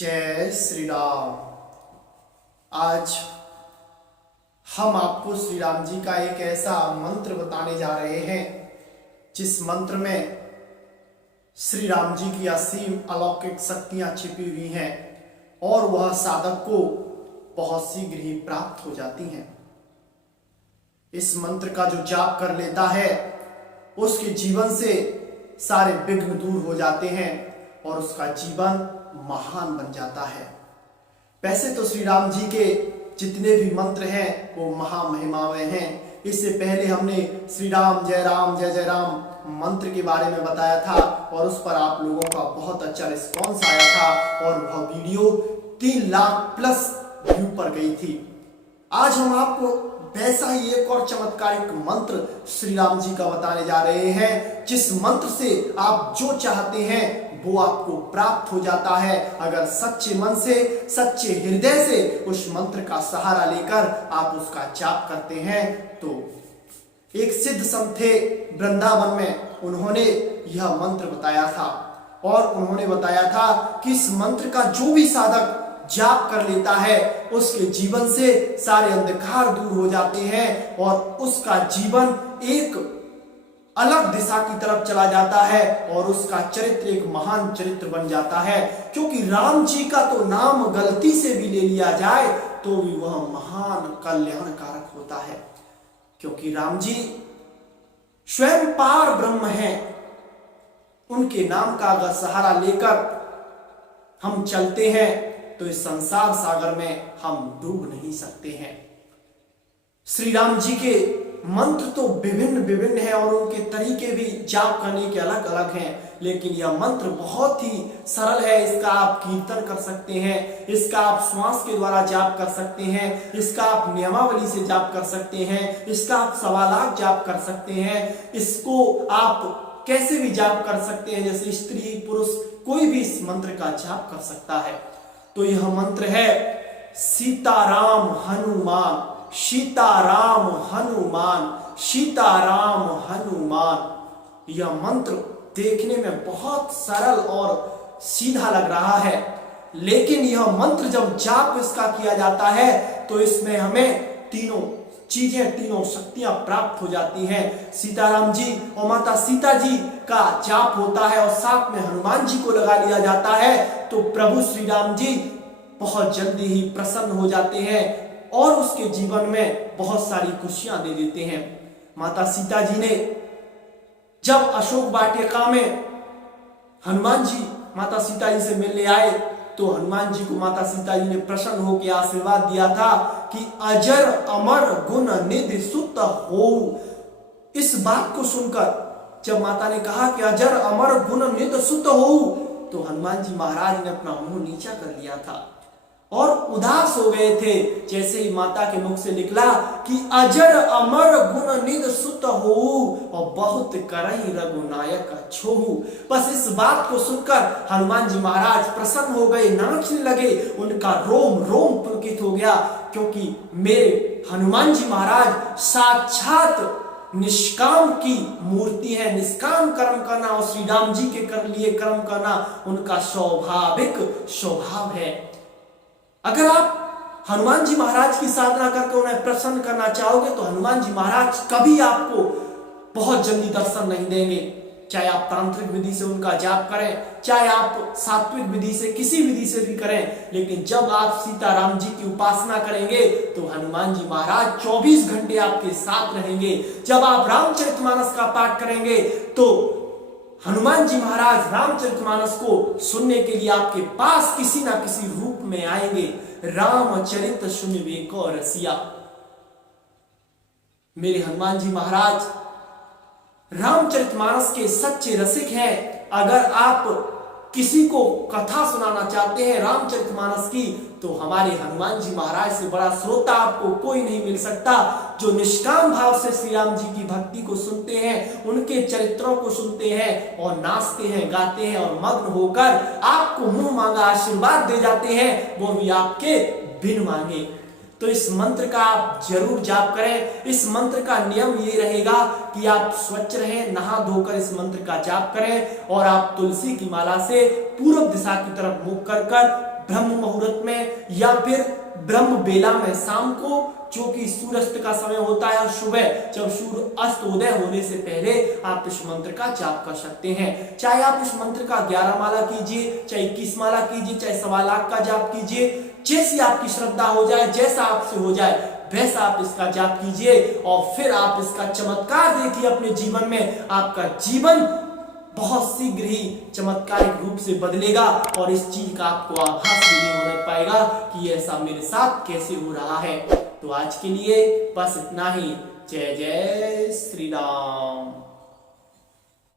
जय श्री राम। आज हम आपको श्री राम जी का एक ऐसा मंत्र बताने जा रहे हैं जिस मंत्र में श्री राम जी की असीम अलौकिक शक्तियां छिपी हुई हैं और वह साधक को बहुत शीघ्र ही प्राप्त हो जाती हैं। इस मंत्र का जो जाप कर लेता है उसके जीवन से सारे विघ्न दूर हो जाते हैं और उसका जीवन महान बन जाता है। वैसे तो श्री राम जी के जितने भी मंत्र हैं वो महामहिमामय हैं। इससे पहले हमने श्री राम जय राम मंत्र के बारे में बताया था और उस पर आप लोगों का बहुत अच्छा रिस्पॉन्स आया था और वह वीडियो 3 लाख प्लस व्यू पर गई थी। आज हम आपको वैसा ही एक और चमत्कारिक मंत्र श्री राम जी का बताने जा रहे हैं जिस मंत्र से आप जो चाहते हैं वो आपको प्राप्त हो जाता है अगर सच्चे मन से सच्चे हृदय से उस मंत्र का सहारा लेकर आप उसका जाप करते हैं। तो एक सिद्ध संत थे वृंदावन में, उन्होंने यह मंत्र बताया था और उन्होंने बताया था कि इस मंत्र का जो भी साधक जाप कर लेता है उसके जीवन से सारे अंधकार दूर हो जाते हैं और उसका जीवन एक अलग दिशा की तरफ चला जाता है और उसका चरित्र एक महान चरित्र बन जाता है। क्योंकि राम जी का तो नाम गलती से भी ले लिया जाए तो भी वह महान कल्याणकारक होता है, क्योंकि राम जी स्वयं पार ब्रह्म हैं। उनके नाम का अगर सहारा लेकर हम चलते हैं तो इस संसार सागर में हम डूब नहीं सकते हैं। श्री राम जी के मंत्र तो विभिन्न हैं और उनके तरीके भी जाप करने के अलग अलग हैं, लेकिन यह मंत्र बहुत ही सरल है। इसका आप कीर्तन कर सकते हैं, इसका आप श्वास के द्वारा जाप कर सकते हैं, इसका आप नियमावली से जाप कर सकते हैं, इसका आप सवालात जाप कर सकते हैं, इसको आप कैसे भी जाप कर सकते हैं, जैसे स्त्री पुरुष कोई भी इस मंत्र का जाप कर सकता है। तो यह मंत्र है सीताराम हनुमान, सीताराम हनुमान, सीताराम हनुमान। यह मंत्र देखने में बहुत सरल और सीधा लग रहा है, लेकिन यह मंत्र जब जाप इसका किया जाता है तो इसमें हमें तीनों चीजें तीनों शक्तियां प्राप्त हो जाती हैं। सीताराम जी और माता सीता जी का जाप होता है और साथ में हनुमान जी को लगा लिया जाता है तो प्रभु श्री राम जी बहुत जल्दी ही प्रसन्न हो जाते हैं और उसके जीवन में बहुत सारी खुशियां दे देते हैं। माता सीता जी ने जब अशोक वाटिका में हनुमान जी माता सीता जी से मिलने आए तो हनुमान जी को माता सीता जी ने प्रसन्न होकर आशीर्वाद दिया था कि अजर अमर गुण निधि सुत हो। इस बात को सुनकर जब माता ने कहा कि अजर अमर गुण निधि सुत हो तो हनुमान जी महाराज ने अपना मुंह नीचा कर लिया था और उदास हो गए थे। जैसे ही माता के मुख से निकला कि अजर अमर गुण निध सुत हो और बहुत करई रघुनायक छोहू, बस इस बात को सुनकर हनुमान जी महाराज प्रसन्न हो गए, नाचने लगे, उनका रोम रोम पुलकित हो गया, क्योंकि मेरे हनुमान जी महाराज साक्षात निष्काम की मूर्ति है। निष्काम कर्म करना और श्री राम जी के लिए कर्म करना उनका स्वाभाविक स्वभाव है। अगर आप हनुमान जी महाराज की साधना करके उन्हें प्रसन्न करना चाहोगे तो हनुमान जी महाराज कभी आपको बहुत जल्दी दर्शन नहीं देंगे। चाहे आप तांत्रिक विधि से उनका जाप करें, चाहे आप सात्विक विधि से किसी विधि से भी करें, लेकिन जब आप सीताराम जी की उपासना करेंगे तो हनुमान जी महाराज 24 घंटे आपके साथ रहेंगे। जब आप रामचरितमानस का पाठ करेंगे तो हनुमान जी महाराज रामचरितमानस को सुनने के लिए आपके पास किसी ना किसी रूप में आएंगे। रामचरित सुनिवे को रसिया। मेरे हनुमान जी महाराज रामचरितमानस के सच्चे रसिक हैं। अगर आप किसी को कथा सुनाना चाहते हैं रामचरितमानस की तो हमारे हनुमान जी महाराज से बड़ा श्रोता आपको कोई नहीं मिल सकता, जो निष्काम भाव से श्री राम जी की भक्ति को सुनते हैं, उनके चरित्रों को सुनते हैं और नाचते हैं, गाते हैं और मग्न होकर आपको मुंह मांगा आशीर्वाद दे जाते हैं, वो भी आपके बिन मांगे। तो इस मंत्र का आप जरूर जाप करें। इस मंत्र का नियम ये रहेगा कि आप स्वच्छ रहें, नहा धोकर इस मंत्र का जाप करें और आप तुलसी की माला से पूर्व दिशा की तरफ मुख कर ब्रह्म मुहूर्त में या फिर ब्रह्म बेला में शाम को, जो कि सूर्यास्त का समय होता है, और सुबह जब सूर्य अस्त उदय होने से पहले आप इस मंत्र का जाप कर सकते हैं। चाहे आप इस मंत्र का 11 माला कीजिए, चाहे 21 माला कीजिए, चाहे 1.25 लाख का जाप कीजिए, जैसी आपकी श्रद्धा हो जाए, जैसा आपसे हो जाए वैसा आप इसका जाप कीजिए, और फिर आप इसका चमत्कार देखिए अपने जीवन में। आपका जीवन बहुत शीघ्र ही चमत्कारिक रूप से बदलेगा, और इस चीज का आपको आभास भी नहीं होने पाएगा कि ऐसा मेरे साथ कैसे हो रहा है। तो आज के लिए बस इतना ही। जय जय श्री राम।